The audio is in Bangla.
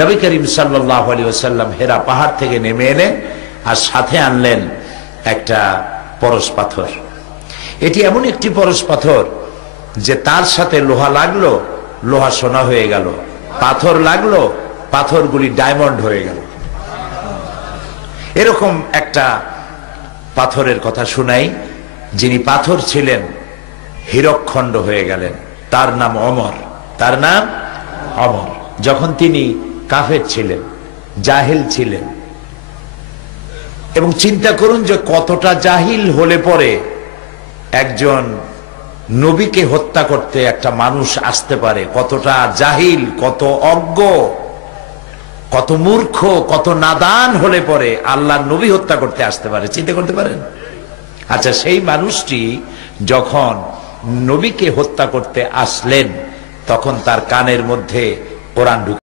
নবী করিম সাল্লাল্লাহু আলাইহি ওয়াসাল্লাম হেরা পাহাড় থেকে নেমে এনে আর সাথে আনলেন একটা পরশ পাথর। এটি এমন একটি পরশ পাথর যে তার সাথে লোহা লাগলো, লোহা সোনা হয়ে গেল, পাথর লাগলো, পাথরগুলি ডায়মন্ড হয়ে গেল। এরকম একটা পাথরের কথা শুনাই, যিনি পাথর ছিলেন হীরকখণ্ড হয়ে গেলেন। তার নাম ওমর। তার নাম ওমর। যখন তিনি কাফের ছিলেন, জাহিল ছিলেন, এবং চিন্তা করুন যে কতটা জাহিল হলে পরে একজন নবীকে হত্যা করতে একটা মানুষ আসতে পারে, কতটা জাহিল, কত অজ্ঞ, কত মূর্খ, কত নাদান হলে পরে আল্লাহর নবী হত্যা করতে আসতে পারে, চিন্তা করতে পারেন? আচ্ছা, সেই মানুষটি যখন নবীকে হত্যা করতে আসলেন তখন তার কানের মধ্যে কোরআন ঢুকে